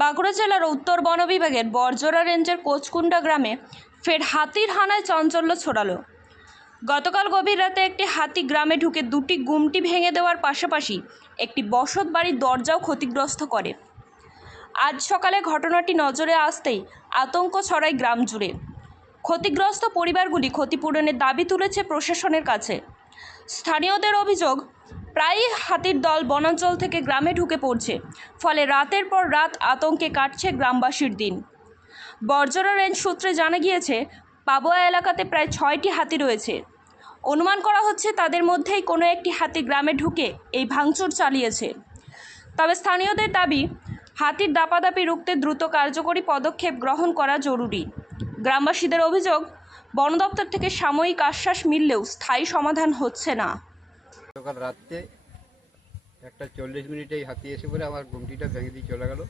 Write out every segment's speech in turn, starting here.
বাঁকুড়া জেলার উত্তর বন বিভাগের বরজোড়া রেঞ্জের কোচকুন্ডা গ্রামে ফের হাতির হানায় চাঞ্চল্য ছড়ালো। গতকাল গভীর রাতে একটি হাতি গ্রামে ঢুকে দুটি গুমটি ভেঙে দেওয়ার পাশাপাশি একটি বসত বাড়ির দরজাও ক্ষতিগ্রস্ত করে। আজ সকালে ঘটনাটি নজরে আসতেই আতঙ্ক ছড়ায় গ্রাম জুড়ে। ক্ষতিগ্রস্ত পরিবারগুলি ক্ষতিপূরণের দাবি তুলেছে প্রশাসনের কাছে। স্থানীয়দের অভিযোগ প্রায়ই হাতির দল বনাঞ্চল থেকে গ্রামে ঢুকে পড়ছে। ফলে রাতের পর রাত আতঙ্কে কাটছে গ্রামবাসীর দিন। বর্জরা রেঞ্জ সূত্রে জানা গিয়েছে, পাবোয়া এলাকাতে প্রায় ছয়টি হাতি রয়েছে। অনুমান করা হচ্ছে তাদের মধ্যেই কোনো একটি হাতি গ্রামে ঢুকে এই ভাঙচুর চালিয়েছে। তবে স্থানীয়দের দাবি, হাতির দাপাদাপি রুখতে দ্রুত কার্যকরী পদক্ষেপ গ্রহণ করা জরুরি। গ্রামবাসীদের অভিযোগ, বন দপ্তর থেকে সাময়িক আশ্বাস মিললেও স্থায়ী সমাধান হচ্ছে না। গতকাল রাত্রে একটা চল্লিশ মিনিটেই হাতি এসে পরে আমার গুমটিটা ভেঙে দিয়ে চলে গেল।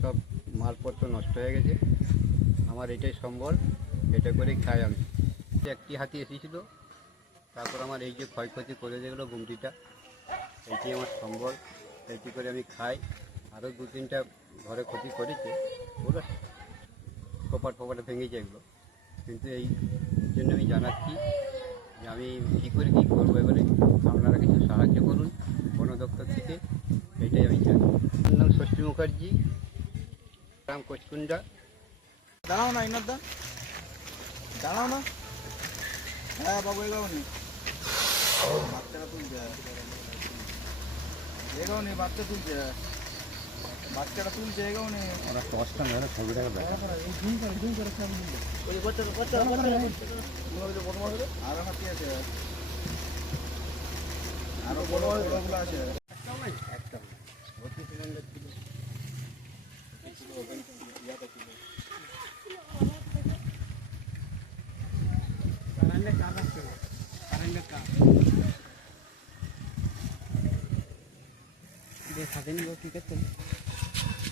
সব মালপত্র নষ্ট হয়ে গেছে। আমার এটাই সম্বল, এটা করেই খাই আমি। একটি হাতি এসেছিল, তারপর আমার এই যে ক্ষয়ক্ষতি করে দিয়েছিল গুমটিটা এইটি আমার সম্বল এইটি করে আমি খাই। আরও দু তিনটা ঘরে ক্ষতি করেছে ওগুলো কপাট ফপাটে ভেঙেছে এগুলো। কিন্তু এই জন্য আমি জানাচ্ছি যে আমি কী করে কী করব এবারে? আপনারা কিছু সাহায্য করুন বন দপ্তর থেকে এটাই আমি চাই আমার নাম ষষ্ঠী মুখার্জি গ্রাম কোচকুন্ডা দাঁড়াও না ইনার দা। দাঁড়াও না। হ্যাঁ বাবু এগাও নি। বাচ্চারা তুলছে। এগাও নি বাচ্চা তুলছে। বাচ্চাটা তুলছে এগাও নি ওরা টসটা মেরে ছবিটাকে আরও হাতি আছে? আরও বড় বড়গুলো আছে। একটা ভর্তি সিলিন্ডার ছিল।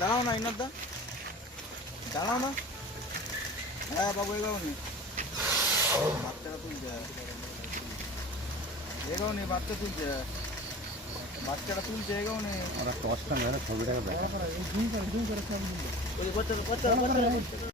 দাঁড়াও না ইনার দা দাঁড়াও না। হ্যাঁ বাবু এগাও নি। বাচ্চাটা তুলছে। এগাও নি বাচ্চা তুলছে। বাচ্চাটা তুলছে এগাও নি। ওরা টসটা মেরে ছবিটাকে